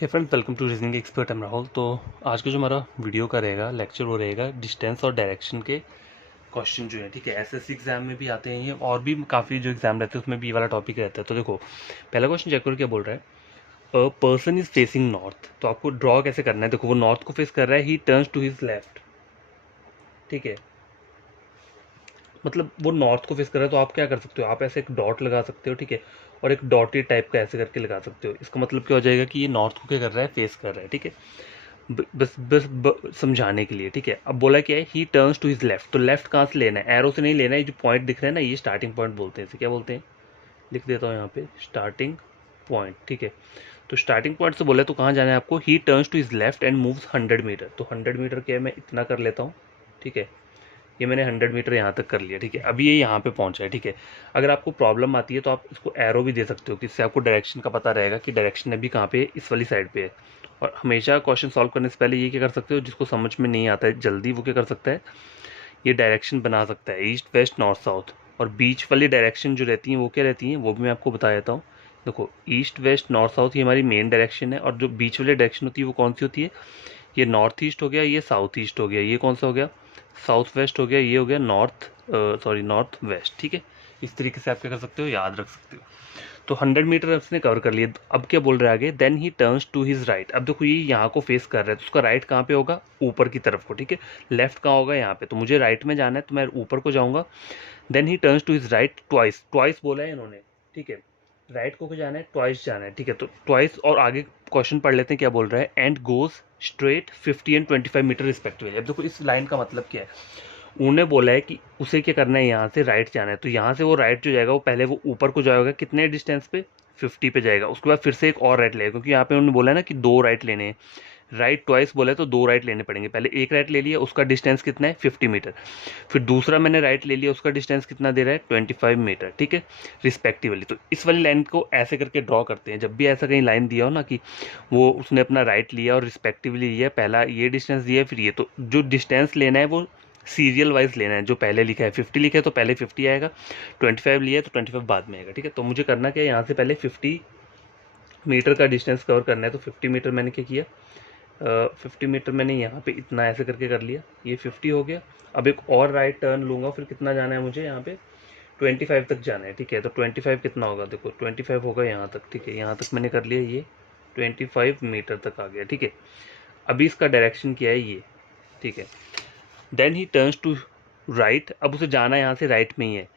Hey friends, welcome to reasoning expert. I'm Rahul. तो आज का जो हमारा वीडियो का रहेगा लेक्चर वो रहेगा डिस्टेंस और डायरेक्शन के क्वेश्चन जो है, ठीक है। एसएससी एग्जाम में भी आते हैं ये, और भी काफ़ी जो एग्जाम रहते हैं उसमें भी ये वाला टॉपिक रहता है। तो देखो, पहला क्वेश्चन चेक करो क्या बोल रहा है। A person is facing north. तो आपको ड्रॉ कैसे करना है। देखो, वो नॉर्थ को फेस कर रहा है, he turns to his left, ठीक है। मतलब वो नॉर्थ को फेस कर रहा है तो आप क्या कर सकते हो, आप ऐसे एक डॉट लगा सकते हो, ठीक है। और एक डॉटेड टाइप का ऐसे करके लगा सकते हो। इसका मतलब क्या हो जाएगा कि ये नॉर्थ को क्या कर रहा है, फेस कर रहा है, ठीक है। समझाने के लिए, ठीक है। अब बोला क्या है, he turns to his left. तो लेफ्ट कहाँ से लेना है, एरो से नहीं लेना है। ये जो पॉइंट दिख रहा है ना, ये स्टार्टिंग पॉइंट बोलते हैं। इसे क्या बोलते हैं, लिख देता हूँ यहाँ पे, स्टार्टिंग पॉइंट, ठीक है। तो स्टार्टिंग पॉइंट से बोला तो कहाँ जाना है आपको, he turns to his left and moves 100 meter. तो 100 मीटर क्या है, मैं इतना कर लेता हूँ, ठीक है। ये मैंने 100 मीटर यहाँ तक कर लिया, ठीक है। अभी ये यहाँ पे पहुँचा है, ठीक है। अगर आपको प्रॉब्लम आती है तो आप इसको एरो भी दे सकते हो, जिससे आपको डायरेक्शन का पता रहेगा कि डायरेक्शन अभी कहाँ पे, इस वाली साइड पे है। और हमेशा क्वेश्चन सॉल्व करने से पहले ये क्या कर सकते हो, जिसको समझ में नहीं आता है जल्दी, वो क्या कर सकता है, ये डायरेक्शन बना सकता है, ईस्ट वेस्ट नॉर्थ साउथ। और बीच वाली डायरेक्शन जो रहती हैं वो क्या रहती हैं, वो भी मैं आपको बता देता हूँ। देखो, ईस्ट वेस्ट नॉर्थ साउथ ये हमारी मेन डायरेक्शन है, और जो बीच वाली डायरेक्शन होती है वो कौन सी होती है, ये नॉर्थ ईस्ट हो गया, ये साउथ ईस्ट हो गया, ये कौन सा हो गया, साउथ वेस्ट हो गया, ये हो गया नॉर्थ वेस्ट, ठीक है। इस तरीके से आप क्या कर सकते हो, याद रख सकते हो। तो 100 मीटर उसने कवर कर लिया। अब क्या बोल रहा है आगे, then he turns to his right. अब देखो, ये यहाँ को फेस कर रहा है तो उसका राइट कहाँ पे होगा, ऊपर की तरफ को, ठीक है। लेफ्ट कहाँ होगा, यहाँ पे। तो मुझे राइट में जाना है तो मैं ऊपर को जाऊंगा। Then he turns to his right twice, twice बोला है इन्होंने, ठीक है। राइट को जाना है, ट्वाइस जाना है, ठीक है। तो ट्वाइस, और आगे क्वेश्चन पढ़ लेते हैं क्या बोल रहा है, and goes straight 50 and 25 meter respectively. अब देखो, इस लाइन का मतलब क्या है, उन्होंने बोला है कि उसे क्या करना है, यहाँ से राइट जाना है। तो यहाँ से वो राइट जो जाएगा वो पहले वो ऊपर को जाएगा, कितने डिस्टेंस पे, 50 पे जाएगा। उसके बाद फिर से एक और राइट लेगा, क्योंकि यहाँ पे उन्होंने बोला है ना कि 2 राइट लेने हैं। राइट ट्वाइस बोला है तो 2 राइट लेने पड़ेंगे। पहले एक राइट ले लिया, उसका डिस्टेंस कितना है, 50 मीटर। फिर दूसरा मैंने राइट ले लिया, उसका डिस्टेंस कितना दे रहा है, 25 मीटर, ठीक है, रिस्पेक्टिवली। तो इस वाली लाइन को ऐसे करके ड्रॉ करते हैं। जब भी ऐसा कहीं लाइन दिया हो ना कि वो उसने अपना राइट लिया और रिस्पेक्टिवली लिया, पहला ये डिस्टेंस दिया है, फिर ये, तो जो डिस्टेंस लेना है वो सीरियल वाइज लेना है। जो पहले लिखा है 50 लिखा है तो पहले 50 आएगा, 25 लिया है तो 25 बाद में आएगा, ठीक है। तो मुझे करना क्या है, यहाँ से पहले 50 मीटर का डिस्टेंस कवर करना है। तो 50 मीटर मैंने क्या किया, 50 मीटर मैंने यहाँ पे इतना ऐसे करके कर लिया, ये 50 हो गया। अब एक और राइट टर्न लूँगा, फिर कितना जाना है मुझे, यहाँ पे 25 तक जाना है, ठीक है। तो 25 कितना होगा, देखो 25 होगा यहाँ तक, ठीक है। यहाँ तक मैंने कर लिया, ये 25 मीटर तक आ गया, ठीक है। अभी इसका डायरेक्शन क्या है, ये, ठीक है। Then he turns to right. अब उसे जाना यहाँ से राइट में ही है,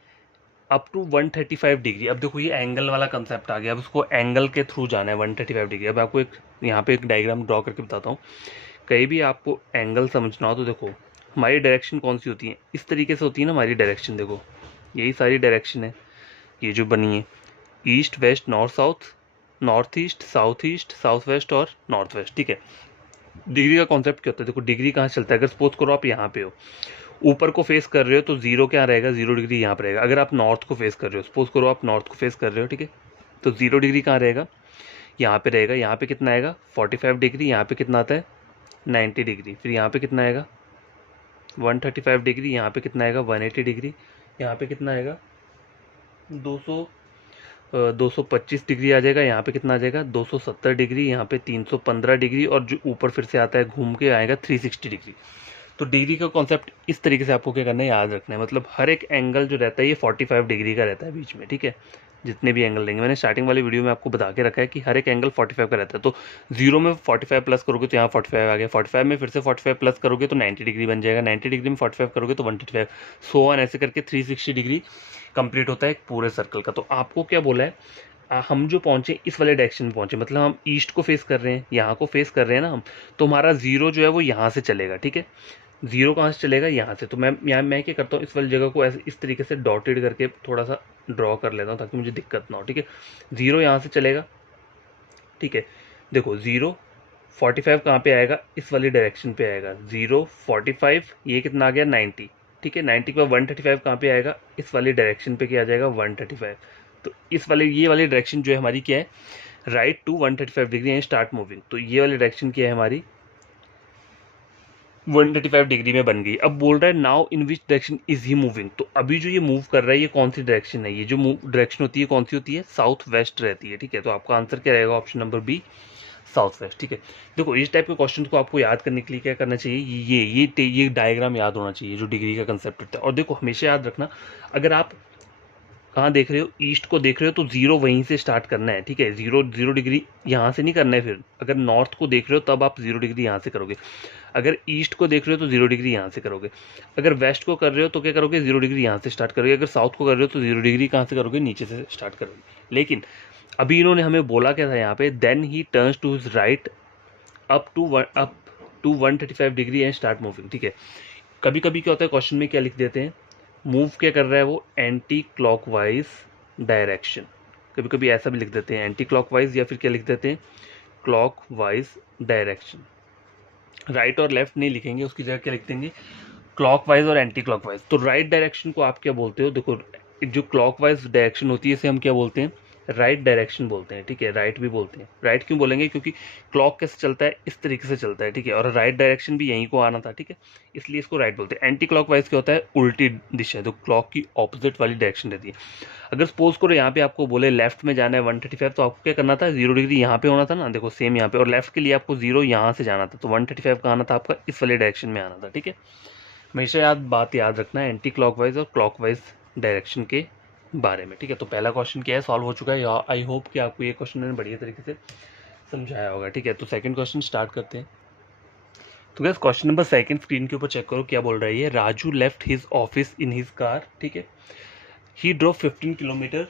अप टू 135 डिग्री। अब देखो, ये एंगल वाला कंसेप्ट आ गया। अब उसको एंगल के थ्रू जाना है 135 डिग्री। अब आपको एक यहाँ पे एक डायग्राम ड्रॉ करके बताता हूँ। कहीं भी आपको एंगल समझना हो तो देखो, हमारी डायरेक्शन कौन सी होती है, इस तरीके से होती है ना हमारी डायरेक्शन। देखो, यही सारी डायरेक्शन है ये जो बनी है, east west north south, north east south west और नॉर्थ वेस्ट, ठीक है। डिग्री का कॉन्सेप्ट क्या होता है, देखो डिग्री कहाँ से चलता है। अगर सपोज करो आप यहाँ पे हो, ऊपर को फेस कर रहे हो तो जीरो क्या रहेगा, 0 डिग्री यहाँ पर रहेगा। अगर आप नॉर्थ को फेस कर रहे हो, सपोज करो आप नॉर्थ को फेस कर रहे हो, ठीक है, तो 0 डिग्री कहाँ रहेगा, यहाँ पे रहेगा। यहाँ पे कितना आएगा, 45 डिग्री। यहाँ पे कितना आता है, 90 डिग्री। फिर यहाँ पे कितना आएगा, 135 डिग्री। यहाँ पे कितना आएगा, 180 डिग्री। यहाँ पे कितना आएगा, 225 डिग्री आ जाएगा। यहाँ पे कितना आ जाएगा, 270 डिग्री। यहाँ पे 315 डिग्री, और जो ऊपर फिर से आता है घूम के आएगा 360 डिग्री। तो डिग्री का कॉन्सेप्ट इस तरीके से आपको क्या करना है, याद रखना है। मतलब हर एक एंगल जो रहता है ये 45 डिग्री का रहता है बीच में, ठीक है। जितने भी एंगल लेंगे, मैंने स्टार्टिंग वाली वीडियो में आपको बता के रखा है कि हर एक एंगल 45 का रहता है। तो 0 में 45 प्लस करोगे तो यहाँ 45 आ गया, 45 में फिर से 45 प्लस करोगे तो 90 डिग्री बन जाएगा, 90 डिग्री में 45 करोगे तो 135, सो ऑन, ऐसे करके 360 डिग्री कंप्लीट होता है एक पूरे सर्कल का। तो आपको क्या बोला है, हम जो पहुंचे इस वाले डायरेक्शन में पहुंचे, मतलब हम ईस्ट को फेस कर रहे हैं, यहाँ को फेस कर रहे हैं ना हम। तो हमारा जीरो जो है वो यहाँ से चलेगा, ठीक है। जीरो कहाँ से चलेगा, यहाँ से। तो मैं क्या करता हूँ, इस वाली जगह को ऐसे इस तरीके से डॉटेड करके थोड़ा सा ड्रॉ कर लेता हूँ ताकि मुझे दिक्कत ना हो, ठीक है। जीरो यहाँ से चलेगा, ठीक है। देखो, 0 45 कहाँ पे आएगा, इस वाली डायरेक्शन पे आएगा। 0 45, ये कितना आ गया, 90, ठीक है। 90 के बाद 135 कहाँ पे आएगा, इस वाली डायरेक्शन पे क्या आ जाएगा, 135। तो इस वाली, ये वाली डायरेक्शन जो है हमारी क्या है, right to 135 degree and start moving. तो ये वाली डायरेक्शन क्या है हमारी, 135 डिग्री में बन गई। अब बोल रहा है now in which direction is he moving. तो अभी जो ये मूव कर रहा है ये कौन सी डायरेक्शन है, ये जो डायरेक्शन होती है कौन सी होती है, साउथ वेस्ट रहती है, ठीक है। तो आपका आंसर क्या रहेगा, option number B, south west. ठीक है, देखो इस टाइप के क्वेश्चन को आपको याद करने के लिए क्या करना चाहिए, ये डायग्राम याद होना चाहिए जो डिग्री का कंसेप्ट होता है। और देखो हमेशा याद रखना, अगर आप कहाँ देख रहे हो, ईस्ट को देख रहे हो तो जीरो वहीं से स्टार्ट करना है। ठीक है, जीरो जीरो डिग्री यहाँ से नहीं करना है। फिर अगर नॉर्थ को देख रहे हो तब आप जीरो डिग्री यहाँ से करोगे, अगर ईस्ट को देख रहे हो तो जीरो डिग्री यहाँ से करोगे, अगर वेस्ट को कर रहे हो तो क्या करोगे, जीरो डिग्री यहाँ से स्टार्ट करोगे, अगर साउथ को कर रहे हो तो जीरो डिग्री कहाँ से करोगे, नीचे से स्टार्ट करोगे। लेकिन अभी इन्होंने हमें बोला क्या था यहाँ पे, then he turns to his right up to 135 degree and start moving. ठीक है, कभी कभी क्या होता है क्वेश्चन में क्या लिख देते हैं, मूव क्या कर रहा है वो, एंटी क्लॉकवाइज डायरेक्शन। कभी कभी ऐसा भी लिख देते हैं एंटी क्लॉकवाइज, या फिर क्या लिख देते हैं, क्लॉकवाइज डायरेक्शन। राइट और लेफ्ट नहीं लिखेंगे, उसकी जगह क्या लिख देंगे, क्लॉकवाइज और एंटी क्लॉकवाइज। तो राइट डायरेक्शन को आप क्या बोलते हो, देखो जो क्लॉकवाइज डायरेक्शन होती है इसे हम क्या बोलते हैं, राइट डायरेक्शन बोलते हैं। ठीक है, राइट भी बोलते हैं। राइट क्यों बोलेंगे, क्योंकि क्लॉक कैसे चलता है, इस तरीके से चलता है। ठीक है, और राइट डायरेक्शन भी यहीं को आना था। ठीक है, इसलिए इसको राइट बोलते हैं। एंटी क्लॉकवाइज क्या होता है, उल्टी दिशा, तो क्लॉक की ऑपोजिट वाली डायरेक्शन रहती है। अगर सपोज करो यहाँ पे आपको बोले लेफ्ट में जाना है 135, तो आपको क्या करना था, जीरो डिग्री यहाँ पे होना था ना, देखो सेम यहाँ पे, और लेफ्ट के लिए आपको जीरो यहाँ से जाना था, तो 135 का आना था आपका इस वाले डायरेक्शन में आना था। ठीक है, हमेशा बात याद रखना है एंटी क्लॉकवाइज और क्लॉकवाइज डायरेक्शन के बारे में। ठीक है, तो पहला क्वेश्चन क्या है, सॉल्व हो चुका है। आई होप कि आपको ये क्वेश्चन मैंने बढ़िया तरीके से समझाया होगा। ठीक है, तो सेकंड क्वेश्चन स्टार्ट करते हैं। तो gas question number second screen के ऊपर चेक करो क्या बोल रहा है ये, Raju left his office in his car. ठीक है, ही ड्रोव 15 किलोमीटर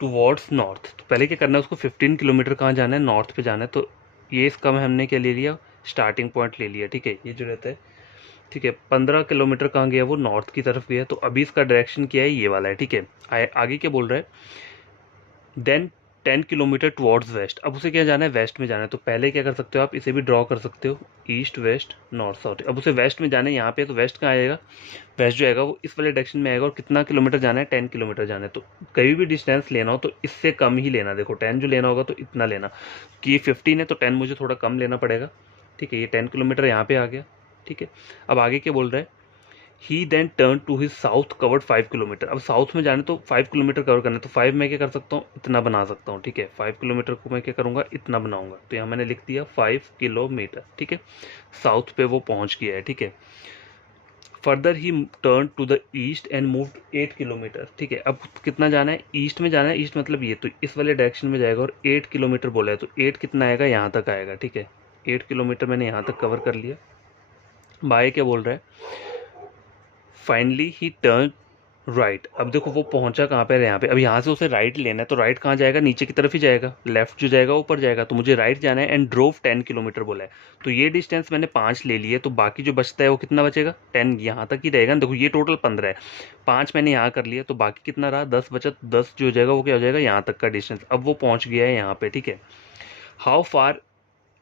टूवर्ड्स नॉर्थ। तो पहले क्या करना है, उसको 15 किलोमीटर कहाँ जाना है, नॉर्थ पे जाना है। तो ये इसका में हमने क्या ले लिया, स्टार्टिंग पॉइंट ले लिया। ठीक है, ये जो रहता है, ठीक है, 15 किलोमीटर कहाँ गया, वो नॉर्थ की तरफ गया। तो अभी इसका डायरेक्शन क्या है, ये वाला है। ठीक है, आगे क्या बोल रहा है, देन 10 किलोमीटर टुवर्ड्स वेस्ट। अब उसे क्या जाना है, वेस्ट में जाना है। तो पहले क्या कर सकते हो आप, इसे भी ड्रॉ कर सकते हो, ईस्ट वेस्ट नॉर्थ साउथ। अब उसे वेस्ट में जाना है यहाँ पे, तो वेस्ट कहाँ आएगा, वेस्ट जो आएगा वो इस वाले डायरेक्शन में आएगा। और कितना किलोमीटर जाना है, 10 किलोमीटर जाना है। तो कहीं भी डिस्टेंस लेना हो तो इससे कम ही लेना। देखो 10 जो लेना होगा तो इतना लेना, कि ये 15 है तो 10 मुझे थोड़ा कम लेना पड़ेगा। ठीक है, ये 10 किलोमीटर यहाँ पे आ गया। ठीक है, अब आगे क्या बोल रहा है, he then turn to his south covered 5 kilometre. अब साउथ में जाने तो 5 किलोमीटर कवर करना है, तो 5 मैं क्या कर सकता हूँ, इतना बना सकता हूँ। ठीक है, 5 किलोमीटर को मैं क्या करूँगा, इतना बनाऊंगा। तो यहाँ मैंने लिख दिया 5 किलोमीटर। ठीक है, साउथ पे वो पहुँच गया है। ठीक है, further he turn to the east and moved 8 kilometer. ठीक है, अब कितना जाना है, ईस्ट में जाना है। ईस्ट मतलब ये, तो इस वाले डायरेक्शन में जाएगा और 8 किलोमीटर बोला है, तो 8 कितना आएगा, यहाँ तक आएगा। ठीक है, 8 किलोमीटर मैंने यहाँ तक कवर कर लिया। बाय क्या बोल रहा है, फाइनली ही टर्न राइट। अब देखो वो पहुंचा कहाँ पे है, यहाँ पे। अब यहाँ से उसे राइट लेना है, तो राइट कहाँ जाएगा, नीचे की तरफ ही जाएगा। लेफ्ट जो जाएगा ऊपर जाएगा, तो मुझे राइट जाना है। एंड ड्रोव 10 किलोमीटर बोला है, तो ये डिस्टेंस मैंने 5 ले लिया, तो बाकी जो बचता है वो कितना बचेगा, 10 यहाँ तक ही रहेगा। देखो ये टोटल 15 है, 5 मैंने यहाँ कर लिया, तो बाकी कितना रहा, 10 बचा। 10 जो हो जाएगा वो क्या हो जाएगा, यहाँ तक का डिस्टेंस। अब वो पहुँच गया है यहाँ पे। ठीक है, how far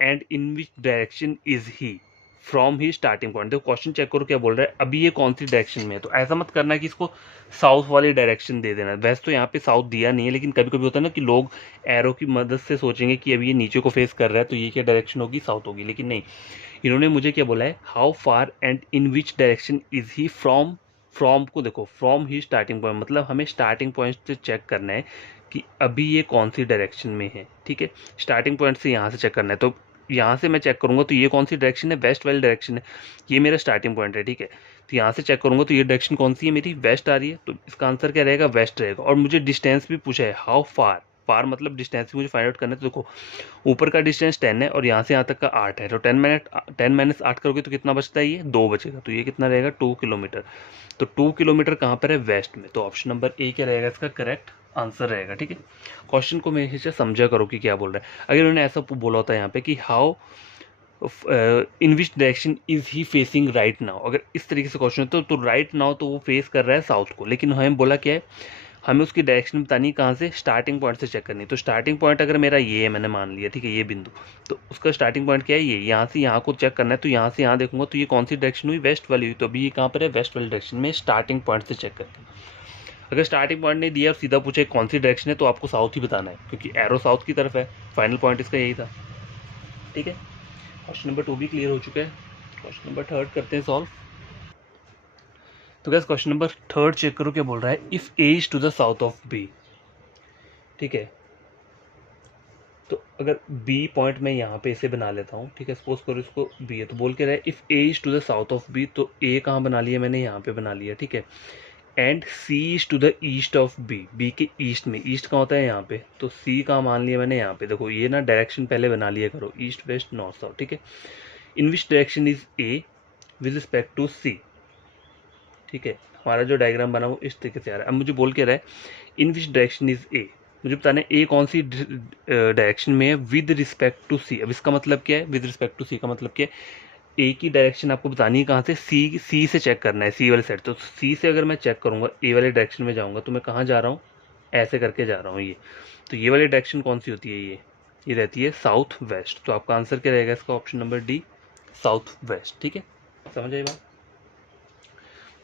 and in which direction is he from he starting point. देखो क्वेश्चन चेक करो क्या बोल रहा है, अभी ये कौन सी डायरेक्शन में है। तो ऐसा मत करना कि इसको साउथ वाली डायरेक्शन दे देना। वैसे तो यहाँ पे साउथ दिया नहीं है, लेकिन कभी कभी होता है ना कि लोग एरो की मदद से सोचेंगे कि अभी ये नीचे को फेस कर रहा है तो ये क्या डायरेक्शन होगी, साउथ होगी। लेकिन नहीं, इन्होंने मुझे क्या बोला है, how far and in which direction is he from. From को देखो, फ्रॉम ही स्टार्टिंग पॉइंट, मतलब हमें स्टार्टिंग पॉइंट से चेक करना है कि अभी ये कौन सी डायरेक्शन में है। ठीक है, स्टार्टिंग पॉइंट से यहाँ से चेक करना है। तो यहाँ से मैं चेक करूँगा तो ये कौन सी डायरेक्शन है, वेस्ट वाली डायरेक्शन है। ये मेरा स्टार्टिंग पॉइंट है। ठीक है, तो यहाँ से चेक करूँगा तो ये डायरेक्शन कौन सी है, मेरी वेस्ट आ रही है। तो इसका आंसर क्या रहेगा, वेस्ट रहेगा। और मुझे डिस्टेंस भी पूछा है, हाउ फार, फार मतलब डिस्टेंस भी मुझे फाइंड आउट करना है। तो देखो ऊपर का डिस्टेंस 10 है और यहाँ से यहाँ तक का 8 है, तो 10 माइनस 8 करोगे तो कितना बचता है, ये 2 बचेगा। तो ये कितना रहेगा, 2 किलोमीटर। तो 2 किलोमीटर कहाँ पर है, वेस्ट में। तो ऑप्शन नंबर ए क्या रहेगा, इसका करेक्ट आंसर रहेगा। ठीक है, क्वेश्चन को मैं से समझा करो कि क्या बोल रहा है। अगर उन्होंने ऐसा बोला होता है यहाँ पे कि how in which direction is he facing right now, अगर इस तरीके से क्वेश्चन होता तो राइट नाउ तो वो फेस कर रहा है साउथ को। लेकिन हमें बोला क्या है, हमें उसकी डायरेक्शन बतानी कहाँ से, स्टार्टिंग पॉइंट से चेक करनी। तो स्टार्टिंग पॉइंट अगर मेरा ये है, मैंने मान लिया, ठीक है, ये बिंदु, तो उसका स्टार्टिंग पॉइंट क्या है, ये यहाँ से यहाँ को चेक करना है। तो यहाँ से यहाँ देखूंगा तो ये कौन सी डायरेक्शन हुई, वेस्ट वाली हुई। तो अभी ये कहाँ पर है, वेस्ट वाली डायरेक्शन में, स्टार्टिंग पॉइंट से चेक करके। अगर स्टार्टिंग पॉइंट नहीं दिया और सीधा पूछे कौन सी डायरेक्शन है, तो आपको साउथ ही बताना है, क्योंकि एरो साउथ की तरफ है। फाइनल पॉइंट इसका यही था। ठीक है, क्वेश्चन नंबर 2 भी क्लियर हो चुका है। क्वेश्चन नंबर 3 करते हैं सॉल्व। तो गैस क्वेश्चन नंबर 3 चेक करो क्या बोल रहा है, if A is to the south of B. ठीक है, तो अगर बी पॉइंट में यहाँ पे इसे बना लेता हूँ, ठीक है, सपोज करो इसको बी है, तो बोल के रहा है if A is to the south of B, तो ए कहाँ बना लिया मैंने, यहाँ पे बना लिया, ठीक है, and C is to the east of B, B के ईस्ट में, ईस्ट कहाँ होता है यहाँ पे, तो सी कहाँ मान लिया मैंने यहाँ पे। देखो ये ना डायरेक्शन पहले बना लिया करो, ईस्ट वेस्ट नॉर्थ साउथ, ठीक है। In which direction is A with respect to C, ठीक है, हमारा जो डायग्राम बना वो इस तरीके से आ रहा है। अब मुझे बोल के रहा है इन विच डायरेक्शन इज ए, मुझे बताना है ए कौन सी डायरेक्शन में है विद रिस्पेक्ट टू सी। अब इसका मतलब क्या है, विद रिस्पेक्ट टू सी का मतलब क्या है, ए की डायरेक्शन आपको बतानी है कहाँ से, सी से चेक करना है, सी वाले साइड। तो सी से अगर मैं चेक करूँगा, ए वाले डायरेक्शन में जाऊँगा, तो मैं कहाँ जा रहा हूँ, ऐसे करके जा रहा हूँ ये। तो ये वाली डायरेक्शन कौन सी होती है, ये रहती है साउथ वेस्ट। तो आपका आंसर क्या रहेगा इसका, option number D, south west, ठीक है, समझ आई बात।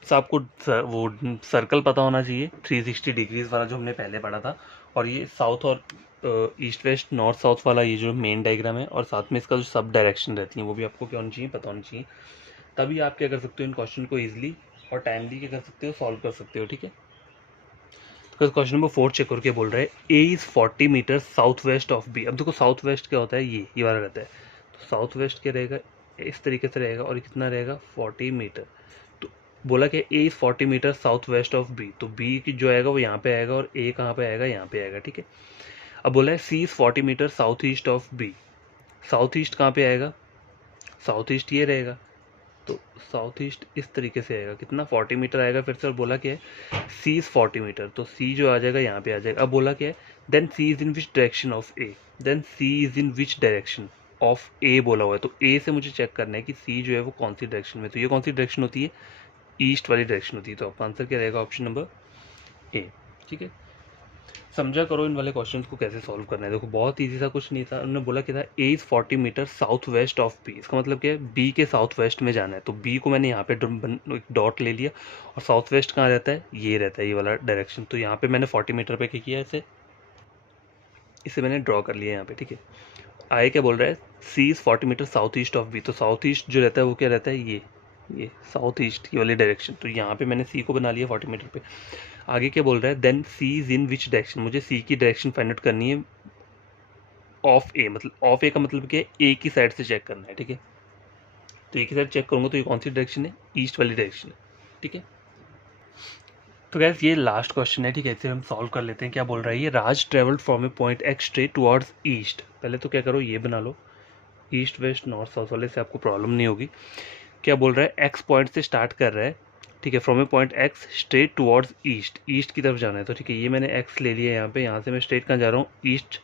तो आपको वो सर्कल पता होना चाहिए 360 डिग्रीज वाला जो हमने पहले पढ़ा था, और ये साउथ और ईस्ट वेस्ट नॉर्थ साउथ वाला ये जो मेन डायग्राम है, और साथ में इसका जो सब डायरेक्शन रहती है वो भी आपको क्या होनी चाहिए, पता होनी चाहिए। तभी आप क्या कर सकते हो, इन क्वेश्चन को ईजिली और टाइमली क्या कर सकते हो, सॉल्व कर सकते हो, ठीक है। तो क्वेश्चन नंबर 4 चेक करके बोल रहा है A is 40 metre south west of B. अब देखो साउथ वेस्ट क्या होता है, ये वाला रहता है, तो साउथ वेस्ट क्या रहेगा, इस तरीके से रहेगा, और ये कितना रहेगा 40 मीटर। तो बोला कि A is 40 metre south west of B, तो बी की जो आएगा वो यहाँ पे आएगा, और ए कहाँ पे आएगा, यहाँ पे आएगा, ठीक है। अब बोला है C is 40 metre south east of B, south east कहाँ पे आएगा, साउथ ईस्ट ये रहेगा, तो साउथ ईस्ट इस तरीके से आएगा, कितना 40 मीटर आएगा फिर से। और बोला क्या है सी इज़ 40 मीटर, तो सी जो आ जाएगा यहाँ पे आ जाएगा। अब बोला क्या है then C is in which direction of A, then C is in which direction of A बोला हुआ है, तो ए से मुझे चेक करना है कि सी जो है वो कौन सी डायरेक्शन में, तो ये कौन सी डायरेक्शन होती है, ईस्ट वाली डायरेक्शन होती है। तो आपका आंसर क्या रहेगा, ऑप्शन नंबर ए, ठीक है। समझा करो इन वाले क्वेश्चंस को कैसे सॉल्व करना है। देखो बहुत इजी सा कुछ नहीं था, उन्होंने बोला कि था A is 40 metre south west of B, इसका मतलब क्या है बी के साउथ वेस्ट में जाना है, तो बी को मैंने यहाँ पे एक डॉट ले लिया, और साउथ वेस्ट कहाँ रहता है, ये रहता है ये वाला डायरेक्शन, तो यहाँ पे मैंने 40 मीटर पे क्या किया, इसे मैंने ड्रॉ कर लिया यहाँ पे, ठीक है। आए क्या बोल रहा है C is 40 metre south east of B, तो साउथ ईस्ट जो रहता है वो क्या रहता है, ये साउथ ईस्ट ये वाली डायरेक्शन, तो यहाँ पे मैंने सी को बना लिया 40 मीटर पे। आगे क्या बोल रहा है then C is in which direction, मुझे सी की डायरेक्शन फाइंड आउट करनी है ऑफ ए, मतलब ऑफ ए का मतलब क्या है, ए की साइड से चेक करना है, ठीक है। तो ए की साइड चेक करूंगा तो ये कौन सी डायरेक्शन है, ईस्ट वाली डायरेक्शन है, ठीक है। तो गैस ये लास्ट क्वेश्चन है, ठीक है, इसे हम सॉल्व कर लेते हैं। क्या बोल रहा है ये, Raj travelled from a point X straight towards east. पहले तो क्या करो ये बना लो, ईस्ट वेस्ट नॉर्थ साउथ वाले से आपको प्रॉब्लम नहीं होगी। क्या बोल रहा है एक्स पॉइंट से स्टार्ट कर रहा है, ठीक है, from a point X straight towards east, east की तरफ जाना है, तो ठीक है ये मैंने एक्स ले लिया यहाँ पे, यहाँ से मैं स्ट्रेट कहाँ जा रहा हूँ, ईस्ट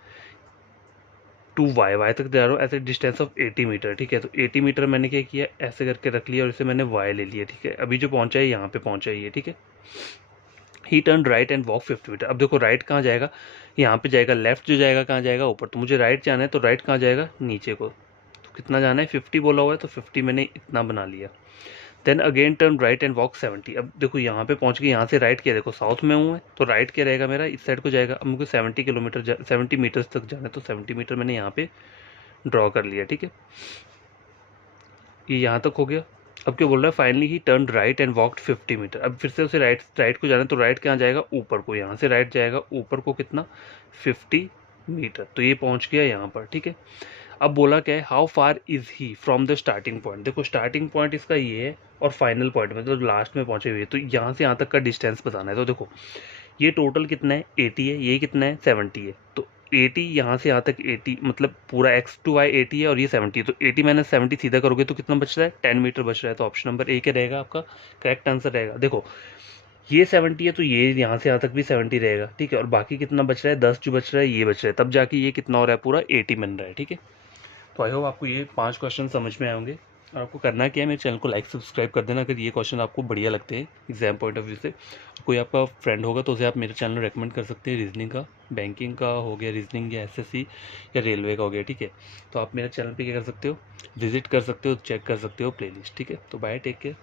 टू वाई तक जा रहा हूँ, ऐसे डिस्टेंस ऑफ 80 मीटर, ठीक है। तो 80 मीटर मैंने क्या किया, ऐसे करके रख लिया, और इसे मैंने वाई ले लिया, ठीक है। अभी जो पहुँचा है यहाँ पे पहुँचा है ये, ठीक है। He turn right and walk 50 meter. अब देखो राइट कहाँ जाएगा, यहाँ पे जाएगा, लेफ्ट जो जाएगा कहाँ जाएगा, ऊपर, तो मुझे राइट जाना है, तो राइट कहाँ जाएगा, नीचे को। तो कितना जाना है, 50 बोला हुआ है, तो 50 मैंने इतना बना लिया। Then again turn right and walk 70। अब देखो यहाँ पे पहुँच गए, यहाँ से राइट किया, देखो साउथ में हूँ मैं, तो राइट क्या रहेगा मेरा, इस साइड को जाएगा। अब मुझे 70 मीटर्स तक जाना है, तो 70 मीटर मैंने यहाँ पे ड्रॉ कर लिया, ठीक है। ये यहाँ तक हो गया। अब क्या बोल रहा है finally he turn right and walked 50 meter. अब फिर से उसे राइट को जाना है, तो राइट कहाँ जाएगा, ऊपर को, यहाँ से राइट जाएगा ऊपर को, कितना 50 मीटर, तो ये पहुँच गया यहाँ पर, ठीक है। अब बोला क्या है how far is he from the starting point. देखो स्टार्टिंग पॉइंट इसका ये है, और फाइनल पॉइंट में तो लास्ट में पहुंचे हुए, तो यहाँ से यहाँ तक का डिस्टेंस बताना है। तो देखो ये टोटल कितना है 80 है, ये कितना है 70 है, तो 80 यहाँ से यहाँ तक 80, मतलब पूरा x to y 80 है, और ये 70 है, तो 80 माइनस 70 सीधा करोगे तो कितना बच रहा है, 10 मीटर बच रहा है। तो ऑप्शन नंबर ए क्या रहेगा आपका करेक्ट आंसर रहेगा। देखो ये 70 है, तो ये यहाँ से यहाँ तक भी 70 रहेगा, ठीक है, और बाकी कितना बच रहा है, 10 जो बच रहा है ये बच रहा है, तब जाके ये कितना हो रहा है, पूरा 80 बन रहा है, ठीक है। तो आई होप आपको ये 5 क्वेश्चन समझ में आए होंगे, और आपको करना क्या है, मेरे चैनल को लाइक सब्सक्राइब कर देना अगर ये क्वेश्चन आपको बढ़िया लगते हैं एग्जाम पॉइंट ऑफ व्यू से। कोई आपका फ्रेंड होगा तो उसे आप मेरे चैनल में रेकमेंड कर सकते हैं, रीजनिंग का, बैंकिंग का हो गया, रीजनिंग या एसएससी या रेलवे का हो गया, ठीक है। तो आप मेरे चैनल पर क्या कर सकते हो, विजिट कर सकते हो, चेक कर सकते हो प्लेलिस्ट, ठीक है। तो बाय, टेक केयर।